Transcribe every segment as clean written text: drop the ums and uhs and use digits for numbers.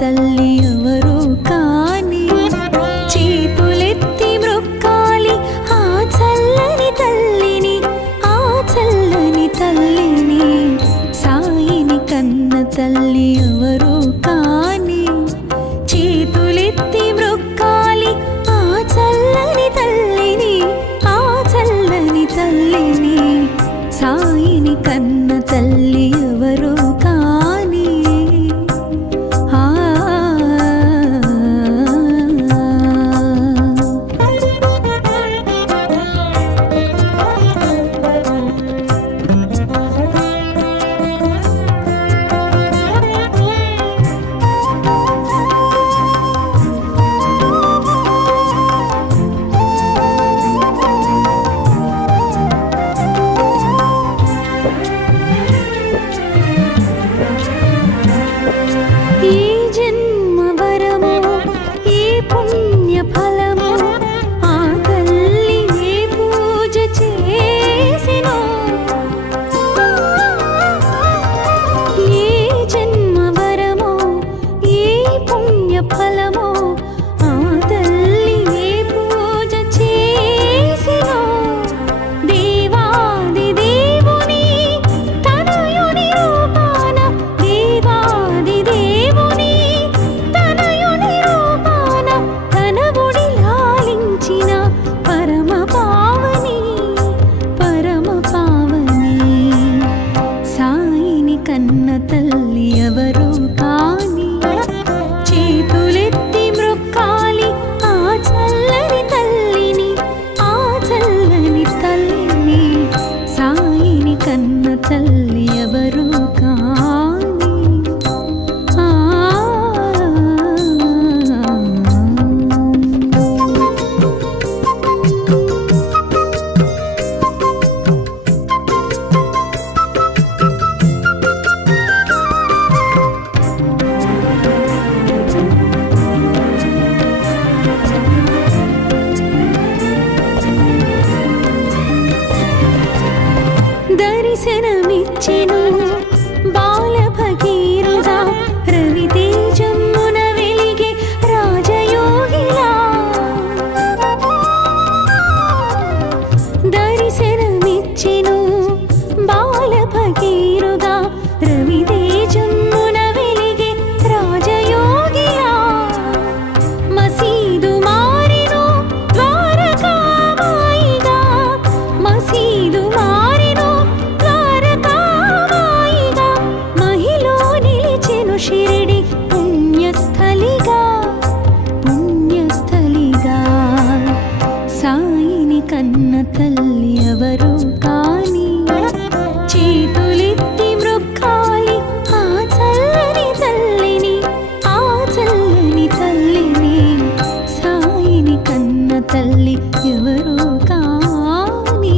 తల్లి ఎవరు కాని చేతులెత్తి మ్రొక్కాలి ఆ చల్లని తల్లిని, ఆ చల్లని తల్లిని. సాయిని కన్న తల్లి ఎవరు కాని చేతులెత్తి మ్రొక్కాలి ఆ చల్లని తల్లిని, ఆ చల్లని తల్లిని. సాయిని కన్న తల్లి ఎవరు కాని. దర్శనమిచ్చెను బాల భగీరథ రవితేజమున వెలిగే రాజయోగిలా. దర్శనమిచ్చెను బాల భగీరథ రవితేజమున వెలిగే రాజయోగిలా. మసీదు మారెను ద్వారకామాయిగా, మసీదు మారెను ద్వారకామాయిగా. మహిలో నిలిచెను షిరిడి పుణ్యస్థలిగా, పుణ్యస్థలిగా. సాయిని కన్న తల్లి ఎవరు కాని చేతులెత్తి మ్రొక్కాలి ఆ చల్లని తల్లిని, ఆ చల్లని తల్లిని. సాయిని కన్న తల్లి ఎవరు కాని.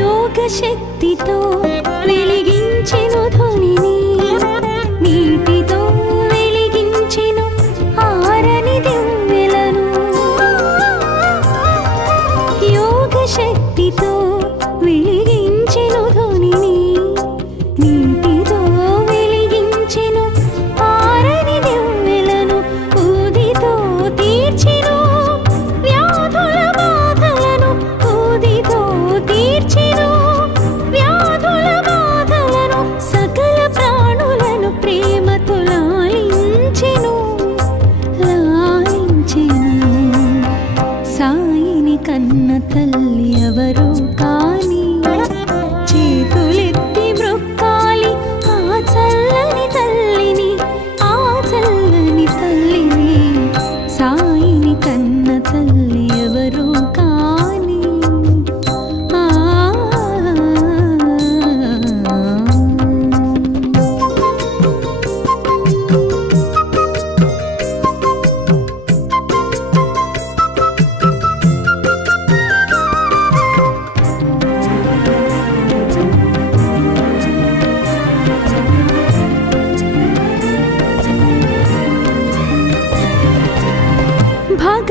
యోగ శక్తితో వెలిగించెను ధ్వనిని, నీటితో వెలిగించెను ఆరని దివ్వెలను. యోగ శక్తితో వెలిగించెను ధ్వనిని, నీటితో వెలిగించెను ఆరని దివ్వెలను. ఊదితో తీర్చెను వ్యాధుల బాధలను, ఊదితో తీర్చెను వ్యాధుల బాధలను. సకల ప్రాణులను ప్రేమతో లాలించెను, లాలించెను. సాయిని కన్న తల్లి ఎవరు కాని చేతులెత్తి మ్రొక్కాలి ఆ చల్లని తల్లిని, ఆ చల్లని తల్లిని. సాయిని కన్న తల్లి ఎవరు కాని.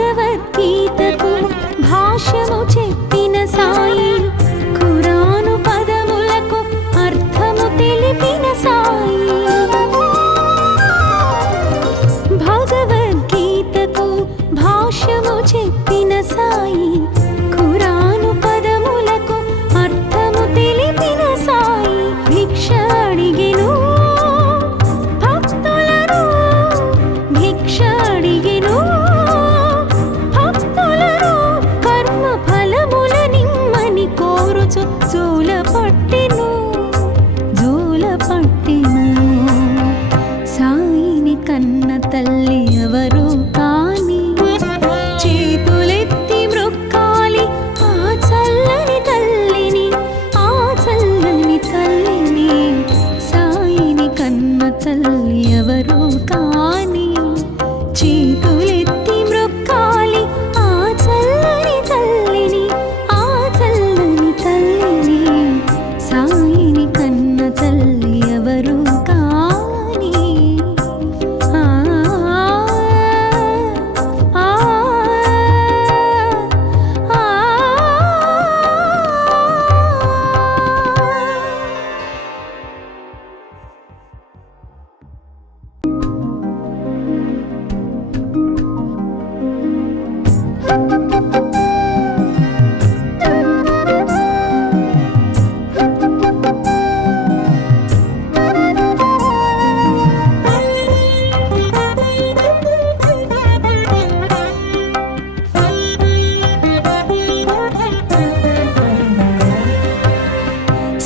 భగవద్గీతకు భాష్యము చెప్పిన సాయి, ఖురాను పదములకు అర్థము తెలిపిన సాయి. భగవద్గీతకు భాష్యము చెప్పిన సాయి, ఖురాను పదములకు అర్థము తెలిపిన సాయి. భిక్ష అడిగెను భక్తులను, భిక్ష అడిగెను భక్తులను, కర్మ ఫలముల నిమ్మని కోరుచు జూల పట్టెను, జూల పట్టెను. సాయిని కన్న తల్లి ఎవరు కాని, చేతులెత్తి మ్రొక్కాలి ఆ చల్లని తల్లిని, ఆ చల్లని తల్లిని. సాయిని కన్న తల్లి ఎవరు కాని, చేతులెత్తి మ్రొక్కాలి ఆ చల్లని తల్లిని, ఆ చల్లని తల్లిని. సాయిని కన్న తల్లి ఎవరు కాని. ఆ ఆ ఆ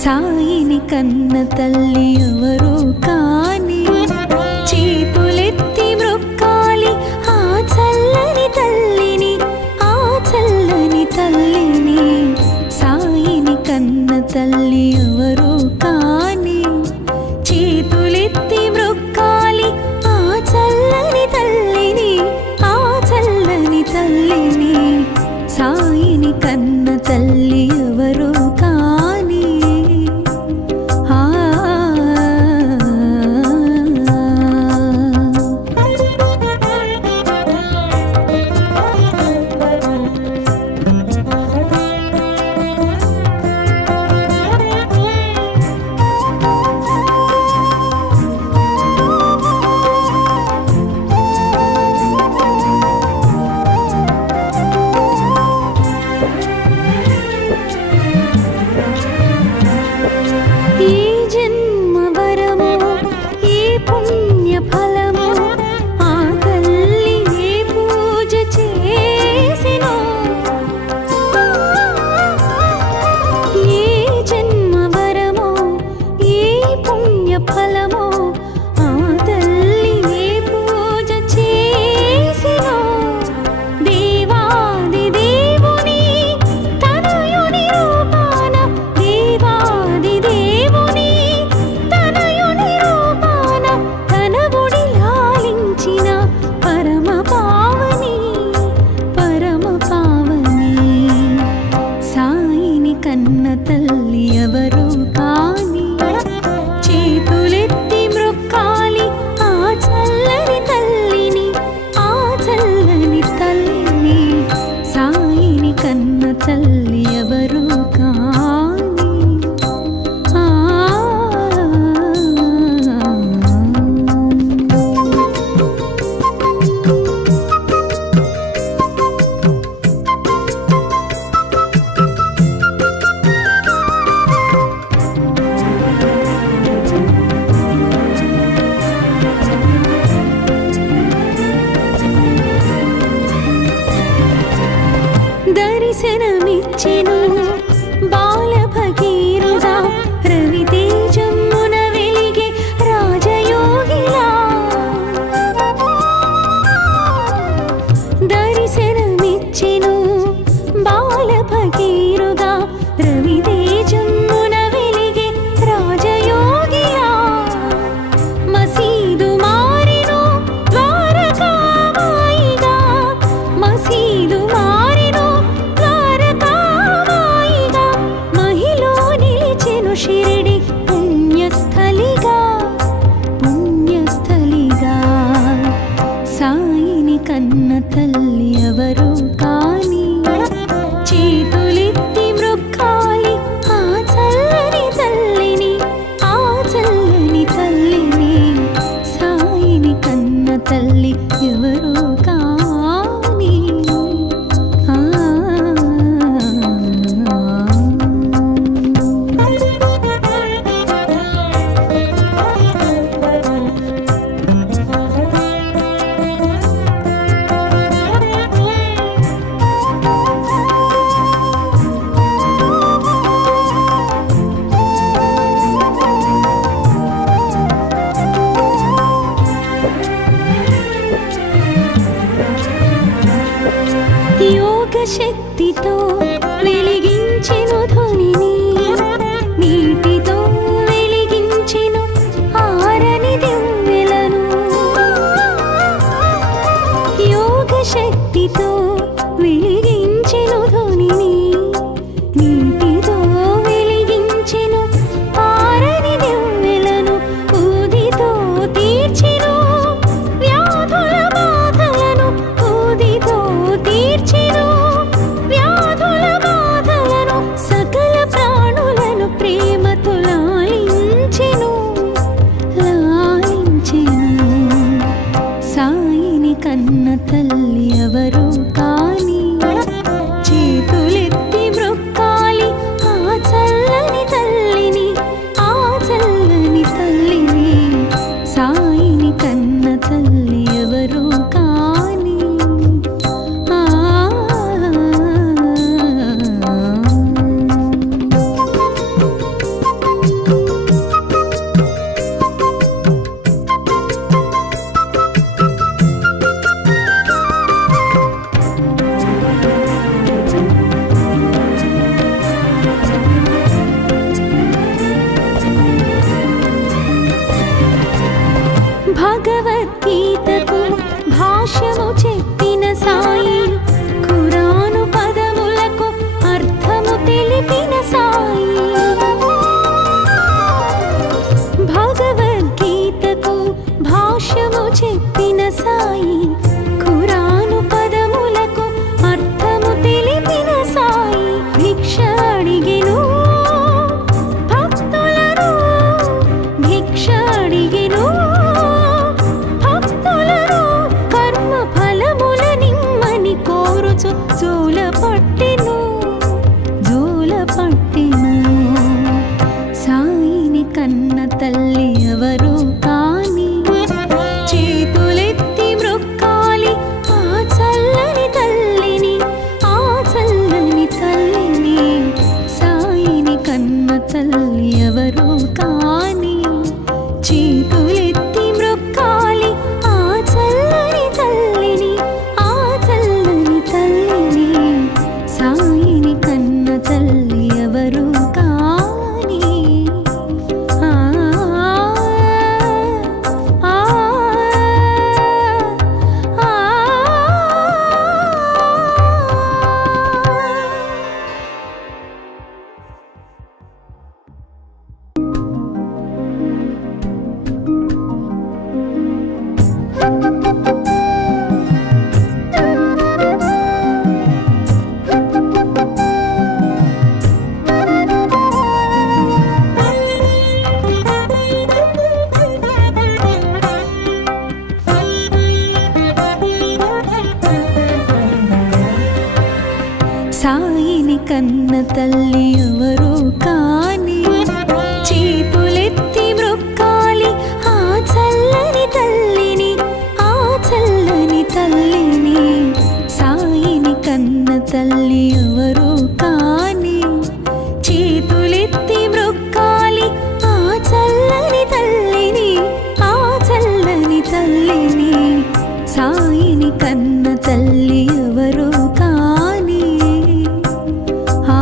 సాయిని కన్న తల్లి ఎవరు కాని, చేతులెత్తి మ్రొక్కాలి ఆ చల్లని తల్లిని, ఆ చల్లని తల్లిని. సాయిని కన్న తల్లి ఎవరు కాని, చేతులెత్తి మ్రొక్కాలి ఆ చల్లని తల్లిని, ఆ చల్లని తల్లిని. సాయిని కన్న తల్లి ఎవరు కాని. ఆ ఏ జన్మ వరమో, ఏ పుణ్య ఫలమో, ఆ తల్లి ఏ పూజ చేసినో. ఏ జన్మ వరమో, ఏ పుణ్య ఫలమో, ఆ తల్లి ఏ పూజ చేసినో. దేవాది దేవుని తనయుని రూపాన, దేవాది దేవుని తనయుని రూపాన, తన ఒడి లాలించిన పరమ పావని, పరమ పావని. సాయిని కన్న తల్లి ఎవరు కాని, చేతులెత్తి మ్రొక్కాలి ఆ చల్లని తల్లిని, ఆ చల్లని తల్లిని. సాయిని కన్న తల్లి ఎవరు కాని. ఆ దర్శనమిచ్చెను బాల భగీరథ, రవితేజమ్మున వెలిగే రాజయోగిలా. దర్శనమిచ్చెను బాల భగీరథ, రవితేజమ్మున వెలిగే రాజయోగిలా. మసీదు మారెను ద్వారకామాయిగా, మసీదు మారెను ద్వారకామాయిగా. శక్తితో వెలిగించెను ధ్వనిని, నీటితో వెలిగించెను ఆరని దివ్వెలను. యోగ శక్తితో వెలిగించెను ధ్వనిని, నీటితో వెలిగించెను ఆరని దివ్వెలను. ఊదితో తీర్చెను వ్యాధుల బాధలను, ఊదితో తీర్చెను వ్యాధుల బాధలను. సకల ప్రాణులను ప్రేమతో లాలించెను, లాలించెను. సాయిని కన్న తల్లి ఎవరు కాని, చేతులెత్తి మ్రొక్కాలి ఆ చల్లని తల్లిని, ఆ చల్లని తల్లిని. సాయిని కన్న తల్లి ఎవరు కాని. ఆ భగవద్గీతకు భాష్యము చెప్పిన సాయి, ఖురాను పదములకు అర్థము తెలిపిన సాయి. భగవద్గీతకు భాష్యము చెప్పిన సాయి, ఖురాను పదములకు అర్థము తెలిపిన సాయి. భిక్ష అడిగెను భక్తులను, భిక్ష అడిగెను భక్తులను. కర్మ ఫలముల నిమ్మని కోరుచు జోల పట్టెను, జోల పట్టెను. సాయిని కన్న తల్లి ఎవరు కాని, చేతులెత్తి మ్రొక్కాలి ఆ చల్లని తల్లిని, ఆ చల్లని తల్లిని. సాయిని కన్న తల్లి ఎవరు కాని, చేతులెత్తి మ్రొక్కాలి ఆ చల్లని తల్లిని, ఆ చల్లని తల్లిని. సాయిని కన్న తల్లి ఎవరు కాని. ఆ ఆ ఆ సాయిని కన్న తల్లి ఎవరు కాని, చేతులెత్తి మ్రొక్కాలి ఆ చల్లని తల్లిని, ఆ చల్లని తల్లిని. సాయిని కన్న తల్లి ఎవరు కాని, చేతులెత్తి మ్రొక్కాలి ఆ చల్లని తల్లిని, ఆ చల్లని తల్లిని. సాయిని కన్న తల్లి ఎవరు కాని. ఆ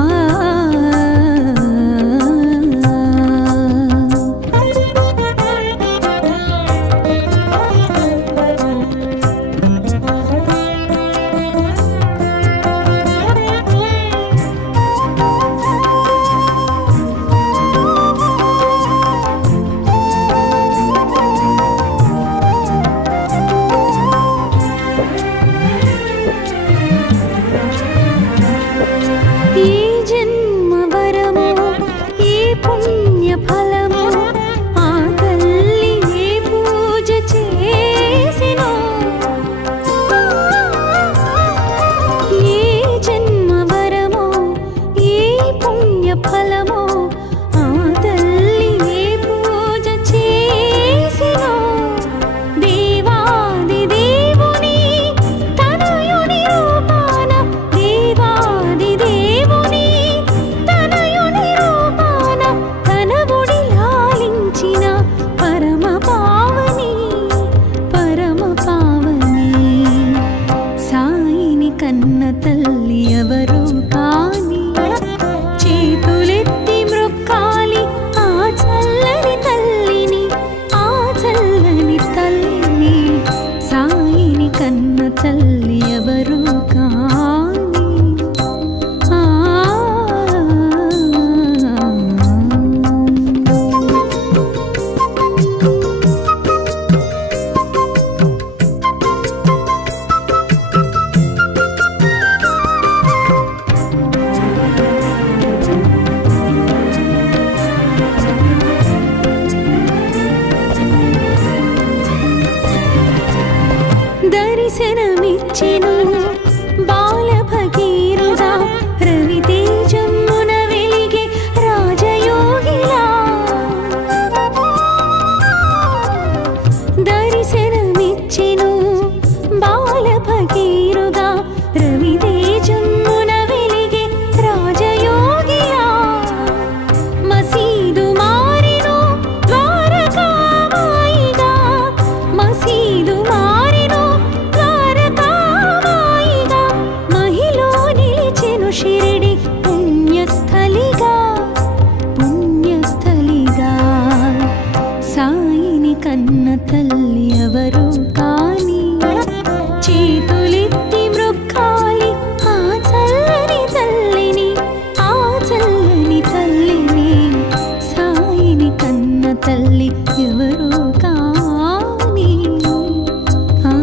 తల్లి షిరిడి పుణ్యస్థలిగా పుణ్యస్థలిగా సాయిని కన్న తల్లి ఎవరు కాని చేతులెత్తి మృక్కాలి ఆ చల్లని తల్లిని ఆ చల్లని తల్లిని సాయిని కన్న తల్లి ఎవరు కాని ఆ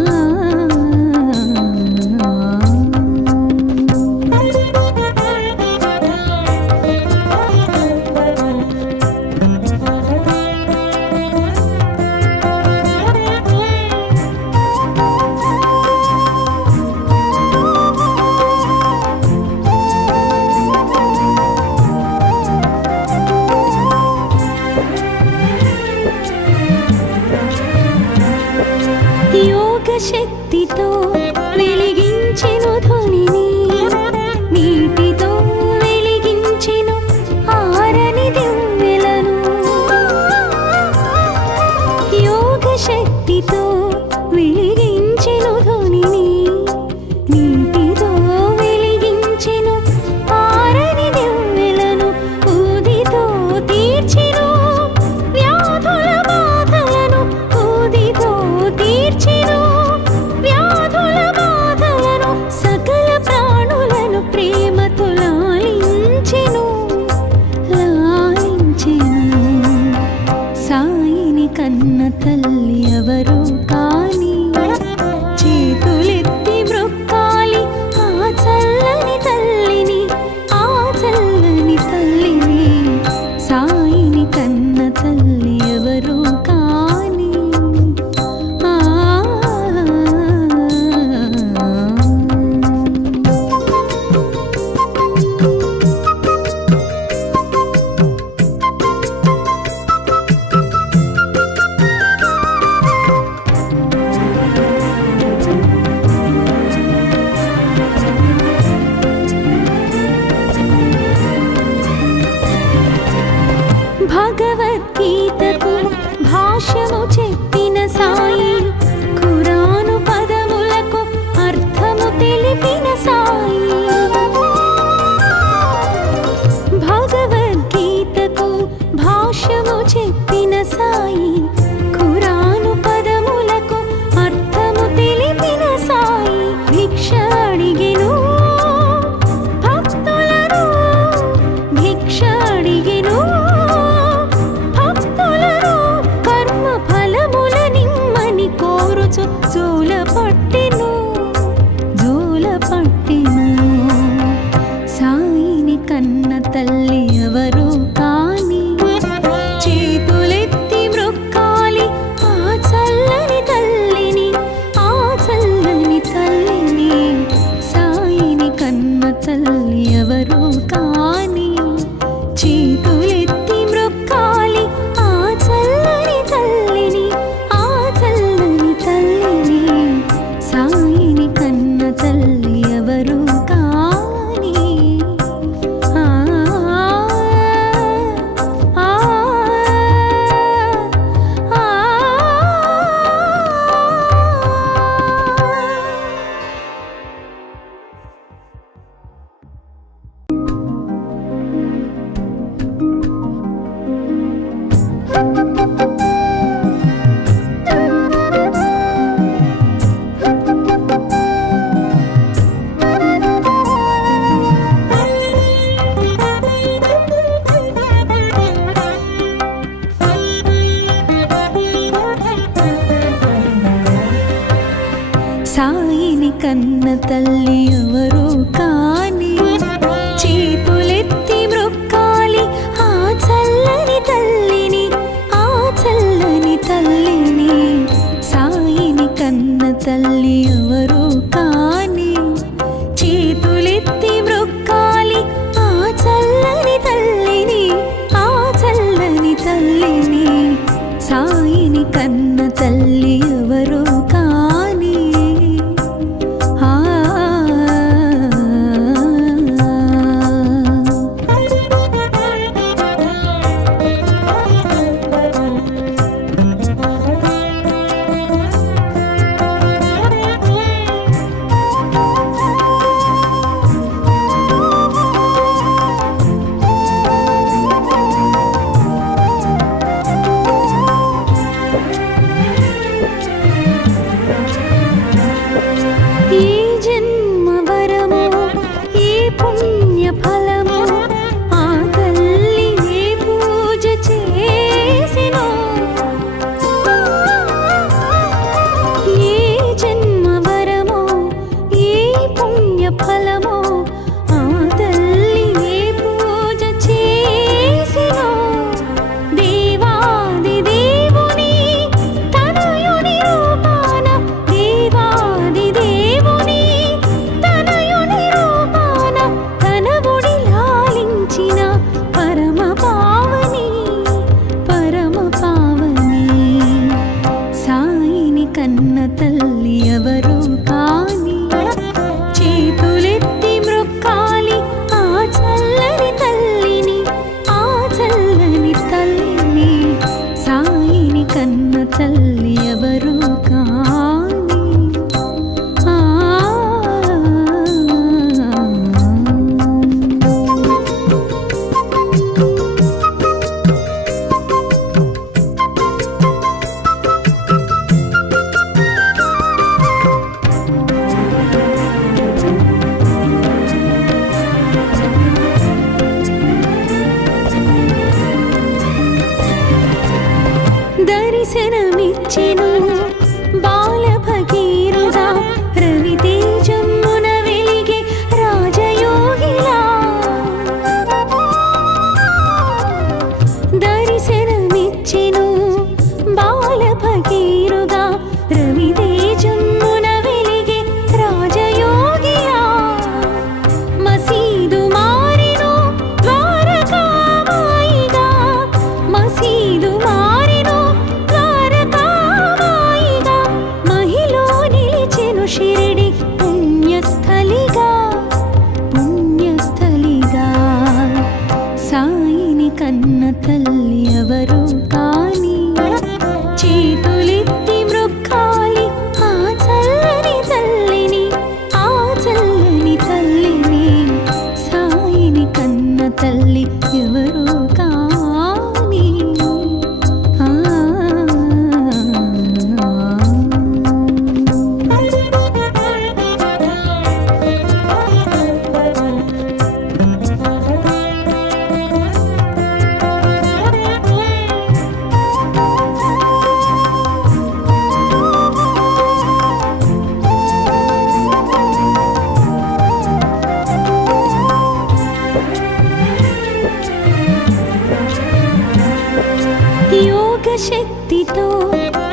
శక్తితో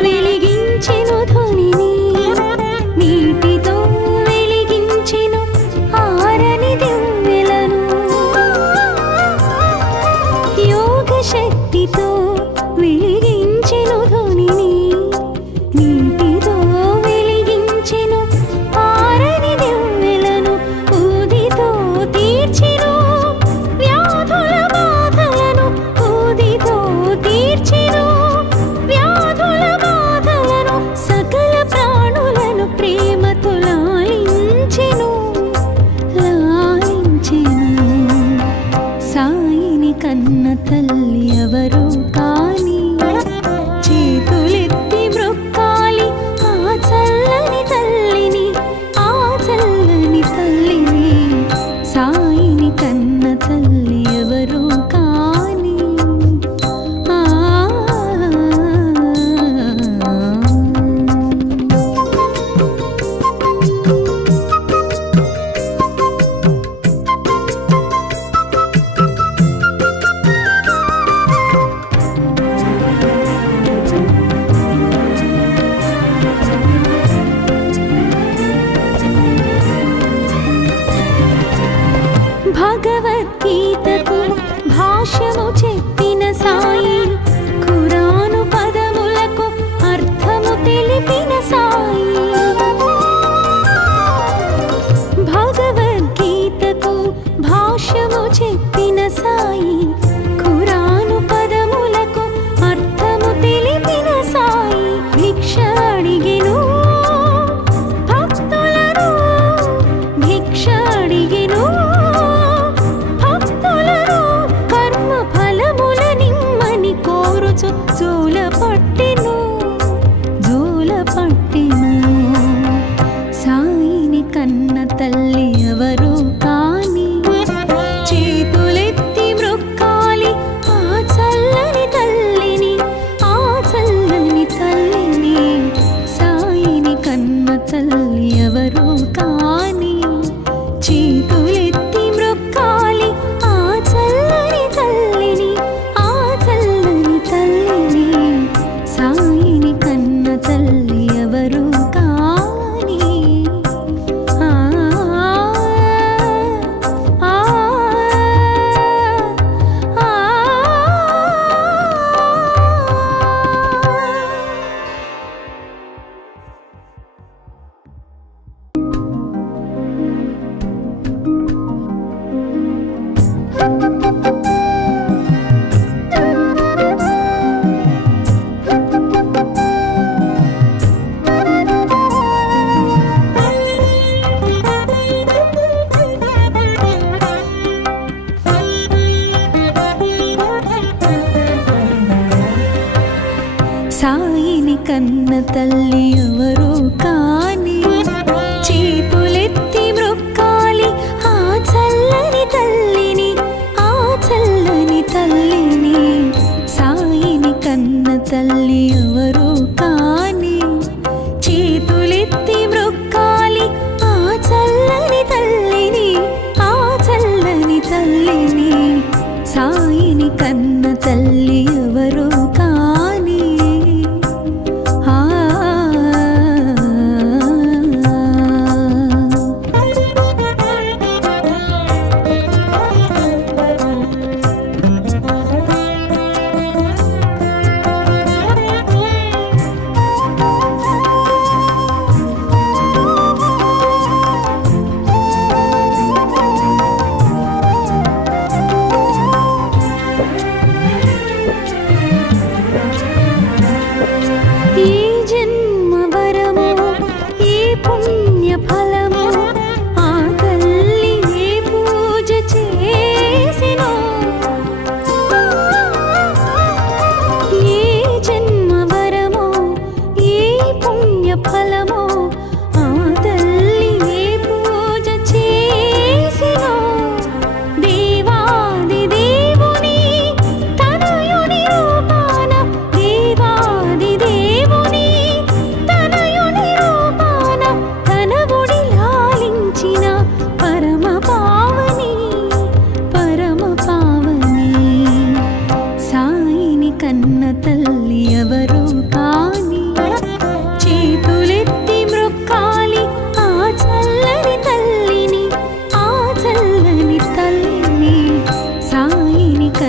వెలిగించెను ధ్వనిని, నీటితో వెలిగించెను ఆరని దివ్వెలను. యోగ శక్తితో వెలిగించెను ధ్వనిని, నీటితో వెలిగించెను ఆరని దివ్వెలను. ఊదితో తీర్చెను వ్యాధుల బాధలను, ఊదితో తీర్చెను వ్యాధుల బాధలను. సకల ప్రాణులను ప్రేమతో లాలించెను, లాలించెను. సాయిని కన్న తల్లి ఎవరు కాని, చేతులెత్తి మ్రొక్కాలి ఆ చల్లని తల్లిని, ఆ చల్లని తల్లిని. సాయిని కన్న తల్లి ఎవరు కాని. ఆ భగవద్గీతకు భాష్యము చెప్పిన సాయి, ఖురాను పదములకు అర్థము తెలిపిన సాయి. భగవద్గీతకు భాష్యము చెప్పిన సాయి, ఖురాను పదములకు అర్థము తెలిపిన సాయి. భిక్ష అడిగెను భక్తులను, భిక్ష అడిగెను భక్తులను. కర్మ ఫలముల నిమ్మని కోరుచు జూల పట్టెను, జూల పట్టెను. సాయిని కన్న తల్లి ఎవరు కాని, చేతులెత్తి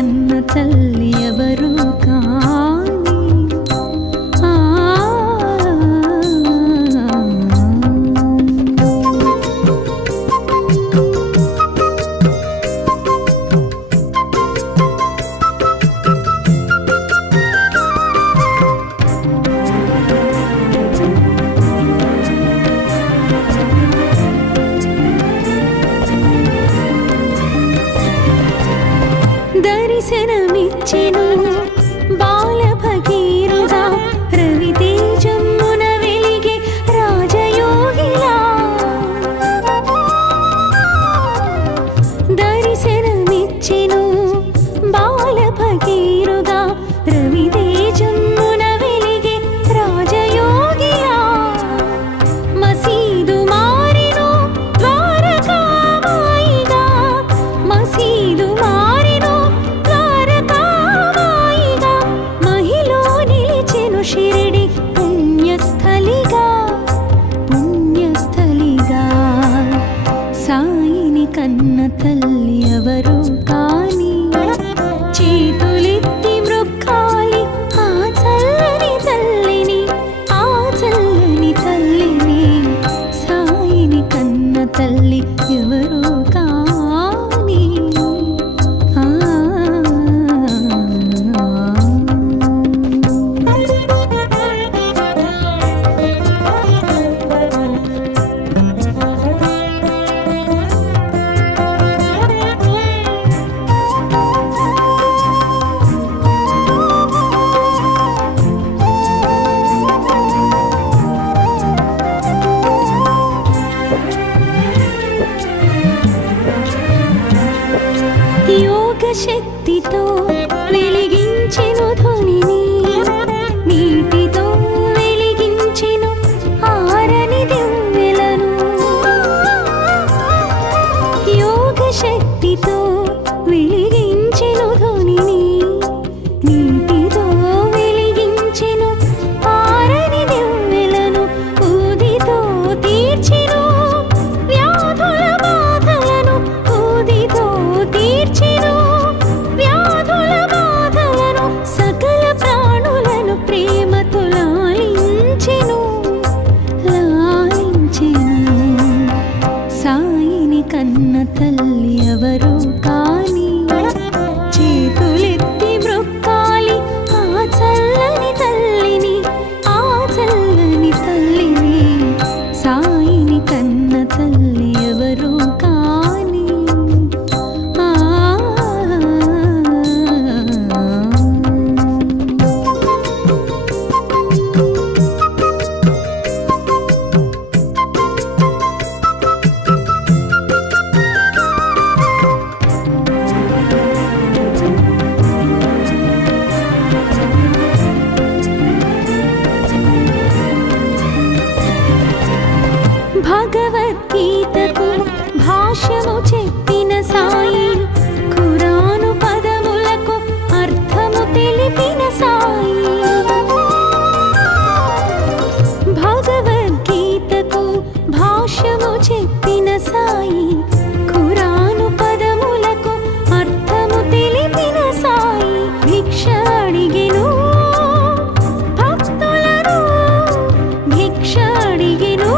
కన్న తల్లి ఎవరు కాని దర్శనమిచ్చెను బాల భగీరథ రవితేజమున వెలిగే రాజయోగిలా దర్శనమిచ్చెను బాల భగీరథ రవితేజమున వెలిగే రాజయోగిలా మసీదు మారెను ద్వారకామాయిగా మసీదు మారెను ద్వారకామాయిగా మహిలో నిలిచెను షిరిడి పుణ్యస్థలిగా పుణ్యస్థలిగా సాయిని కన్న తల్లి ఎవరు కాని చేతులెత్తి మ్రొక్కాలి ఆ చల్లని తల్లిని ఆ చల్లని తల్లిని సాయిని కన్న తల్లి ఎవరు కాని యోగ శక్తితో వెలిగించెను ధ్వనిని నీటితో వెలిగించెను ఆరని దివ్వెలను యోగ శక్తితో వెలిగించెను ధ్వనిని నీటితో వెలిగించెను ఆరని దివ్వెలను ఊదితో తీర్చెను వ్యాధుల బాధలను ఊదితో తీర్చెను వ్యాధుల బాధలను సకల ప్రాణులను ప్రేమతో లాలించెను లాలించెను సాయిని కన్న తల్లి ఎవరు కాని చేతులెత్తి మ్రొక్కాలి ఆ చల్లని తల్లిని ఆ చల్లని తల్లిని సాయిని కన్న తల్లి ఎవరు కాని భగవద్గీతకు భాష్యము చెప్పిన సాయి ఖురాను పదములకు అర్థము తెలిపిన సాయి భగవద్గీతకు భాష్యము చెప్పిన సాయి ఖురాను పదములకు అర్థము తెలిపిన సాయి భిక్ష అడిగెను భక్తులను భిక్ష అడిగెను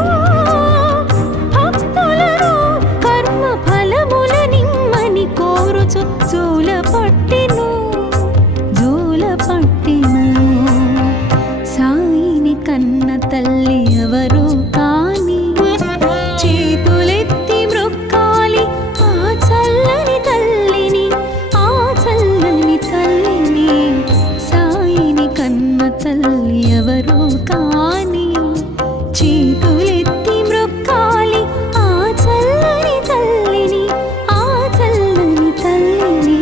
కర్మ ఫలముల నిమ్మని కోరుచు జూల పట్టెను సాయిని కన్న తల్లి ఎవరు కాని చేతులెత్తి మ్రొక్కాలి ఆ చల్లని తల్లిని ఆ చల్లని తల్లిని సాయిని కన్న తల్లి ఎవరు కాని చేతులెత్తి మ్రొక్కాలి ఆ చల్లని తల్లిని ఆ చల్లని తల్లిని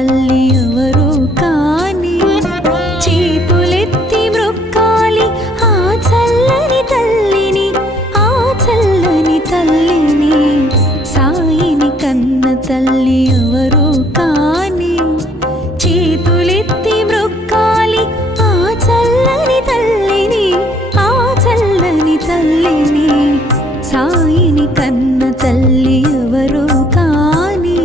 తల్లి ఎవరు కాని చేతులెత్తి మ్రొక్కాలి ఆ చల్లని తల్లిని, ఆ చల్లని తల్లిని. సాయిని కన్న తల్లి ఎవరు కాని చేతులెత్తి మ్రొక్కాలి ఆ చల్లని తల్లిని, ఆ చల్లని తల్లిని. సాయిని కన్న తల్లి ఎవరు కాని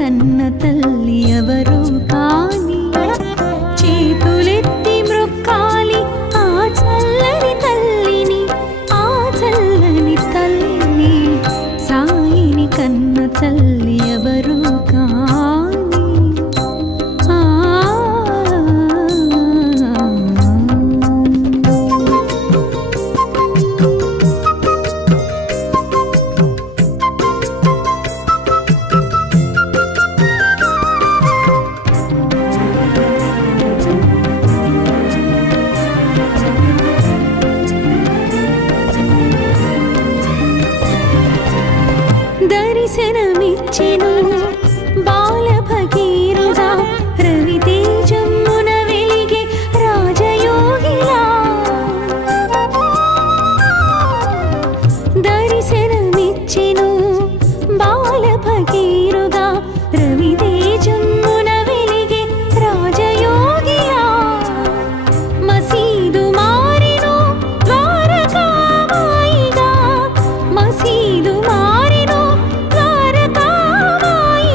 కన్న తల్లి ఎవరు కాని చేతులెత్తి మ్రొక్కాలి ఆ చల్లని తల్లిని, ఆ చల్లని తల్లిని. సాయిని కన్న తల్లి ఎవరు కాని దర్శనమిచ్చెను బాల భగీరథ రవితేజమున వెలిగే రాజయోగిలా. దర్శనమిచ్చెను బాల భగీరథ రవితేజమున వెలిగే రాజయోగిలా. మసీదు మారెను ద్వారకామాయిగా, మసీదు మారెను ద్వారకామాయిగా.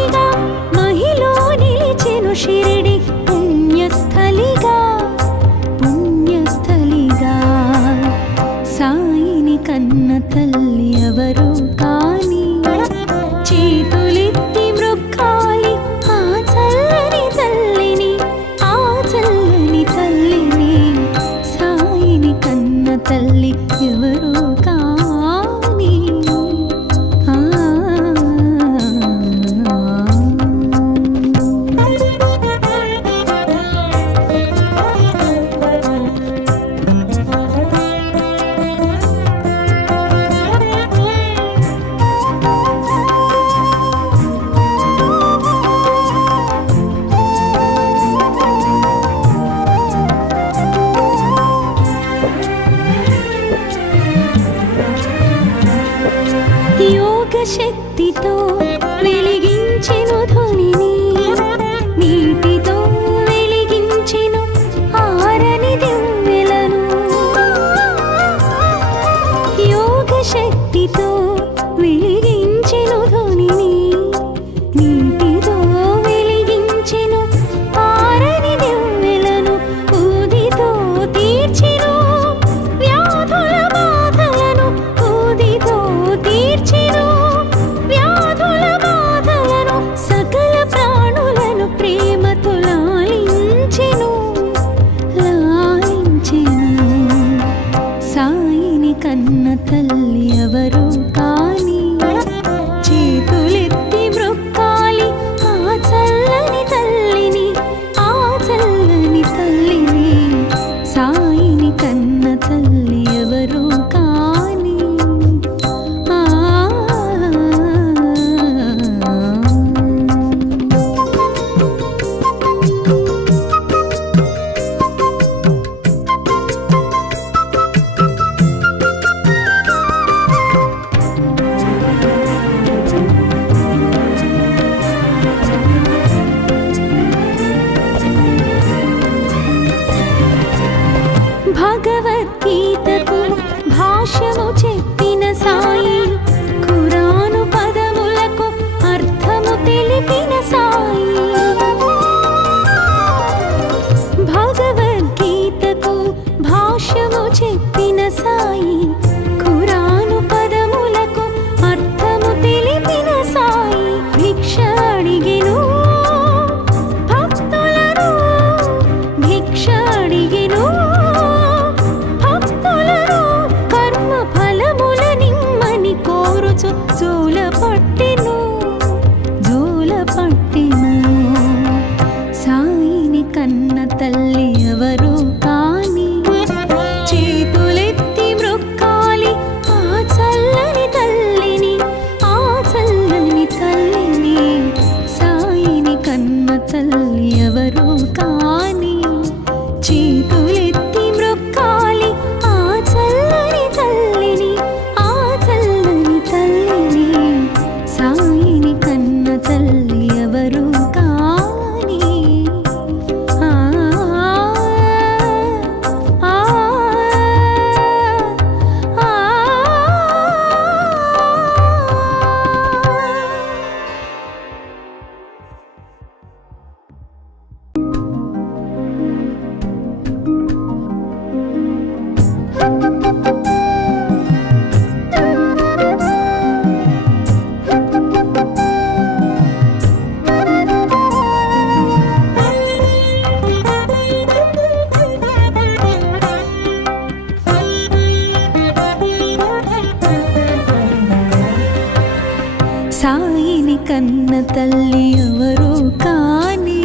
సాయిని కన్న తల్లి ఎవరో కాని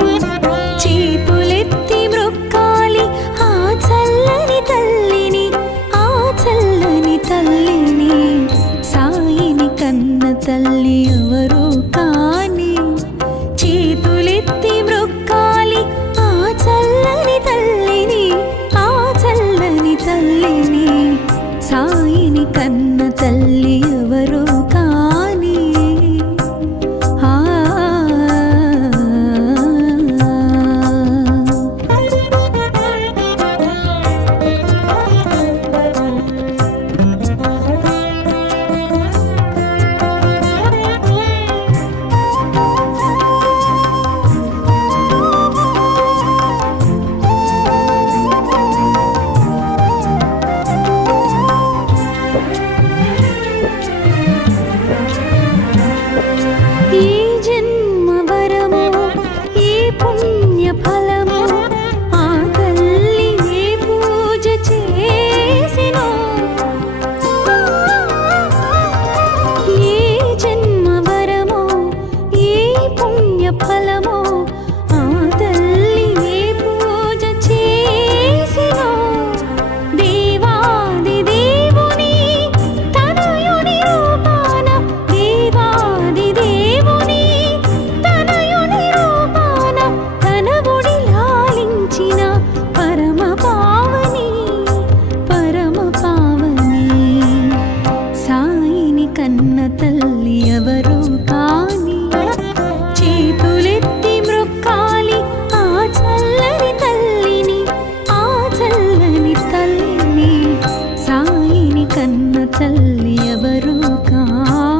చేతులెత్తి మ్రొక్కాలి ఆ చల్లని తల్లిని, ఆ చల్లని తల్లిని. సాయిని కన్న తల్లి ఎవరో కాని చేతులెత్తి మ్రొక్కాలి ఆ చల్లని తల్లిని, ఆ చల్లని తల్లిని. సాయిని కన్న తల్లి ఎవరో కాని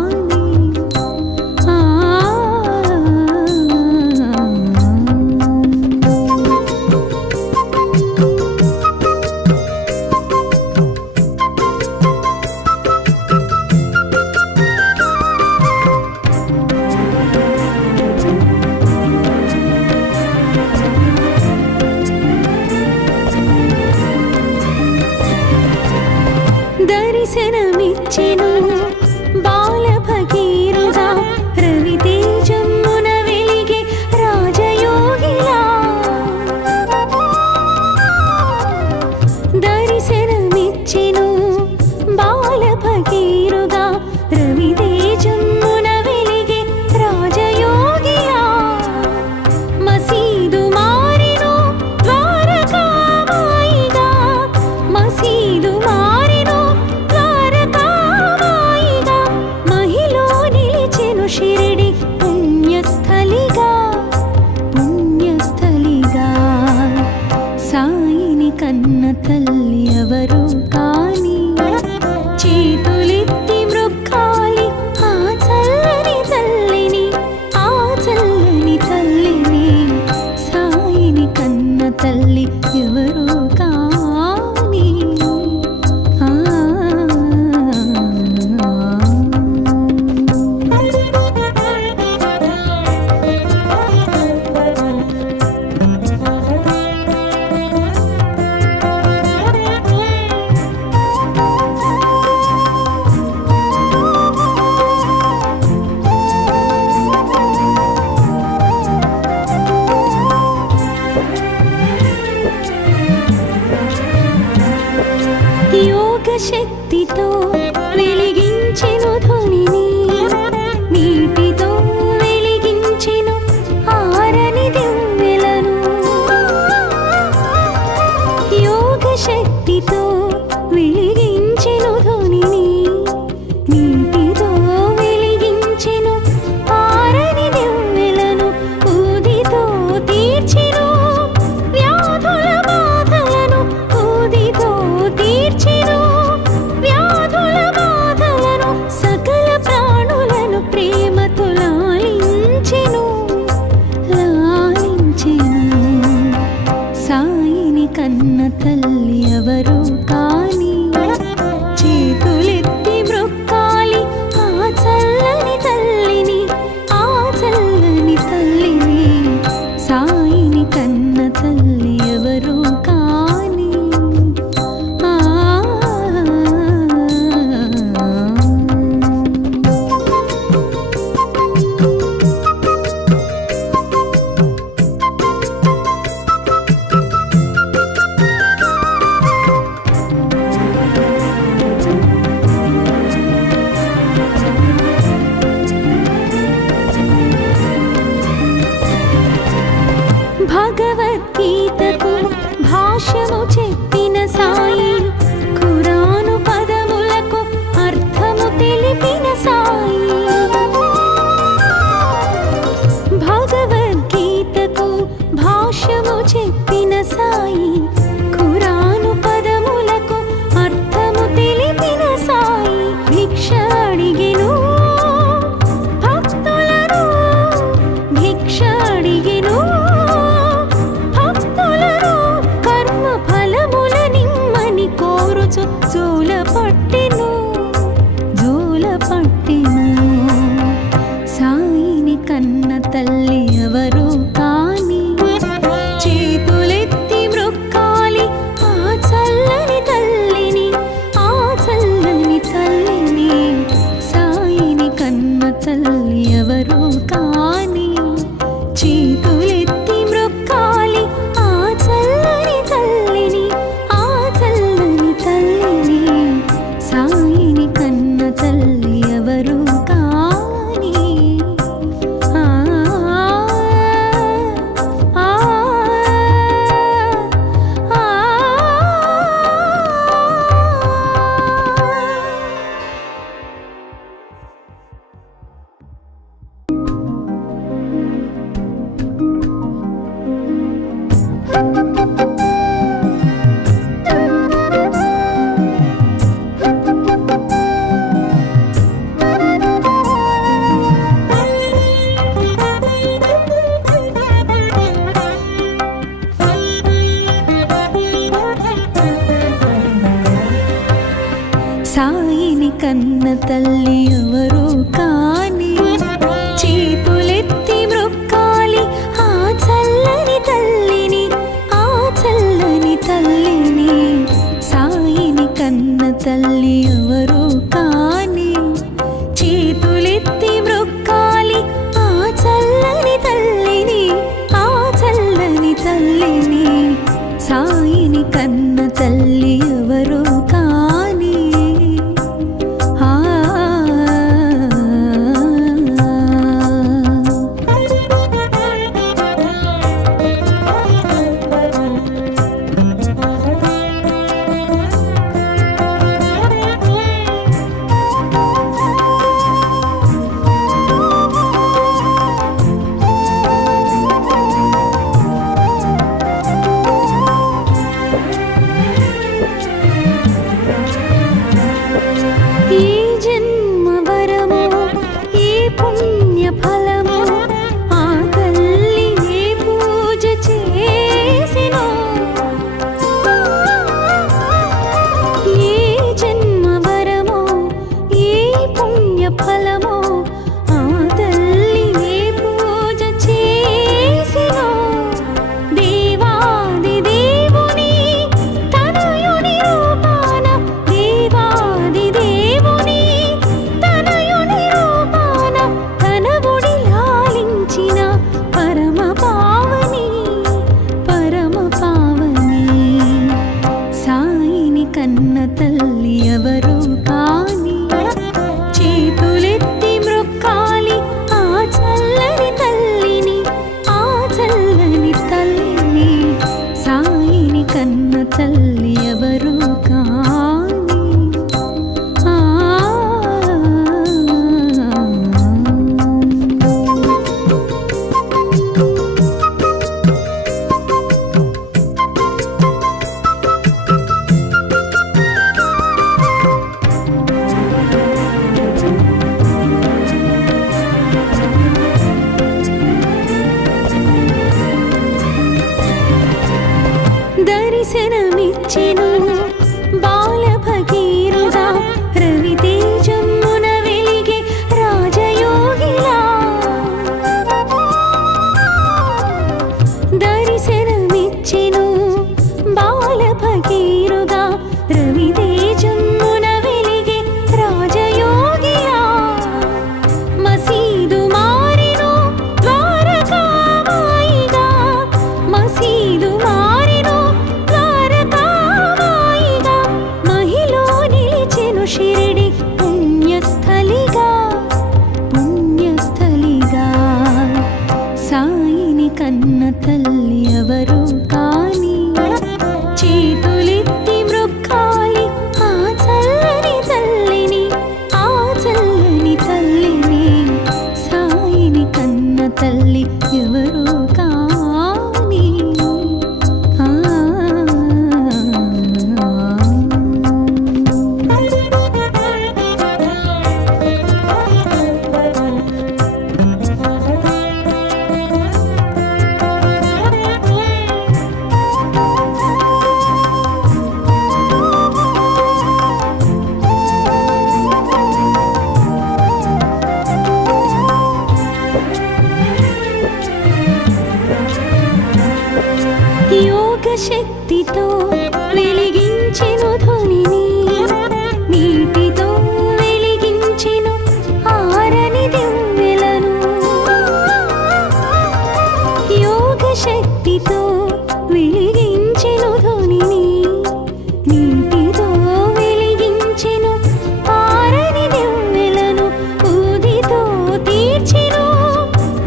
దర్శనమిచ్చెను బాల భగీరథ రవితేజమున వెలిగే రాజయోగిలా. దర్శనమిచ్చెను బాల భగీరథ రవితేజమున వెలిగే రాజయోగిలా. మసీదు మారెను ద్వారకామాయిగా, మసీదు మారెను ద్వారకామాయిగా. మహిలో నిలిచెను షిరిడి పుణ్యస్థలిగా, పుణ్యస్థలిగా. సాయిని కన్న తల్లి ఎవరో కాని చేతులెత్తి మ్రొక్కాలి ఆ చల్లని తల్లిని, ఆ చల్లని తల్లిని. సాయిని కన్న తల్లి ఎవరో కాని కన్న తల్లి ఎవరు కాని చేతులెత్తి మ్రొక్కాలి ఆ చల్లని తల్లిని, ఆ చల్లని తల్లిని. సాయిని కన్న తల్లి ఎవరు కాని చేతులెత్తి మ్రొక్కాలి ఆ చల్లని తల్లిని, ఆ చల్లని తల్లిని. సాయిని కన్న తల్లి ఎవరు కాని. ఆ ఆ ఆ సాయిని కన్న తల్లి ఎవరు కాని చేతులెత్తి మ్రొక్కాలి ఆ చల్లని తల్లిని, ఆ చల్లని తల్లిని. సాయిని కన్న తల్లి ఎవరు కాని చేతులెత్తి మ్రొక్కాలి ఆ చల్లని తల్లిని, ఆ చల్లని తల్లిని. సాయిని కన్న తల్లి ఎవరు కాని. ఆ ఏ జన్మ వరమో ఏ పుణ్య ఫలమో ఆ తల్లి ఏ పూజ చేసినో. ఏ జన్మ వరమో ఏ పుణ్య ఫలమో ఆ తల్లి ఏ పూజ చేసినో. దేవాది దేవుని తనయుని రూపాన, దేవాది దేవుని తనయుని రూపాన తన ఒడి లాలించిన పరమ పావని, పరమ పావని. సాయిని కన్న తల్లి ఎవరు కాని చేతులెత్తి మ్రొక్కాలి ఆ చల్లని తల్లిని, ఆ చల్లని తల్లిని. సాయిని కన్న తల్లి ఎవరు కాని. ఆ దర్శనమిచ్చెను బాల భగీరుడా, రవితేజమ్మున వెలిగే రాజయోగిలా. దర్శనమిచ్చెను బాల భగీరుడా, రవితేజమ్మున వెలిగే రాజయోగిలా. మసీదు మారెను ద్వారకామాయిగా, మసీదు మారెను ద్వారకామాయిగా. మహిలో నిలిచెను షిరిడి పుణ్యస్థలిగా, పుణ్యస్థలిగా. సాయిని కన్న తల్లి ఎవరు కాని చేతులెత్తి మ్రొక్కాలి ఆ చల్లని తల్లిని, ఆ చల్లని తల్లిని. సాయిని కన్న తల్లి ఎవరు కాని. ఆ శక్తితో వెలిగించెను ధ్వనిని, నీటితో వెలిగించెను ఆరని దివ్వెలను. యోగ శక్తితో వెలిగించెను ధ్వనిని, నీటితో వెలిగించెను ఆరని దివ్వెలను. ఊదితో తీర్చెను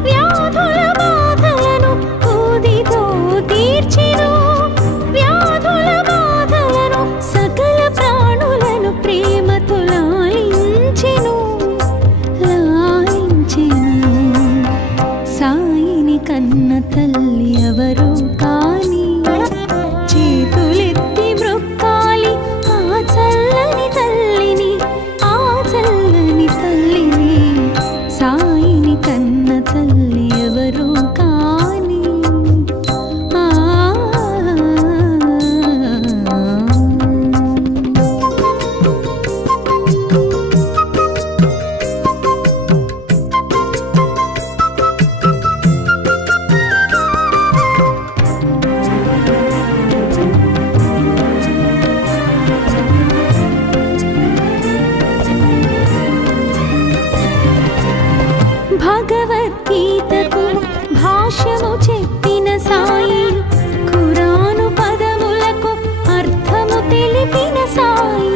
వ్యాధుల బాధలను, ఊదితో తీర్చెను వ్యాధుల బాధలను. సకల ప్రాణులను ప్రేమతో లాలించెను, లాలించెను. సాయిని కన్న తల్లి ఎవరు కాని, చేతులెత్తి మ్రొక్కాలి ఆ చల్లని తల్లిని, ఆ చల్లని తల్లిని. సాయిని కన్న తల్లి ఎవరు కాని. ఆ భగవద్గీతకు భాష్యము చెప్పిన సాయి, ఖురాను పదములకు అర్థము తెలిపిన సాయి.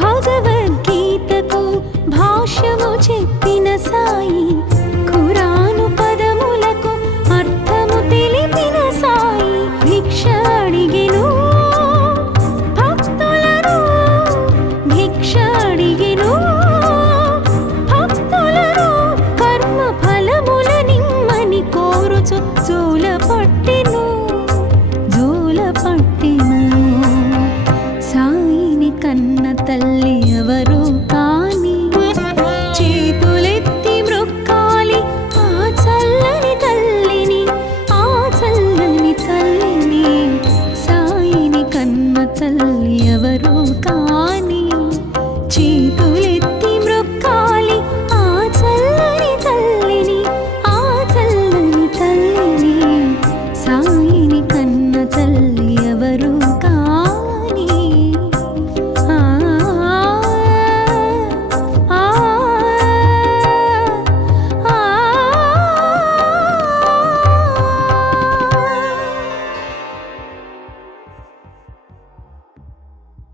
భగవద్గీతకు భాష్యము చెప్పిన సాయి,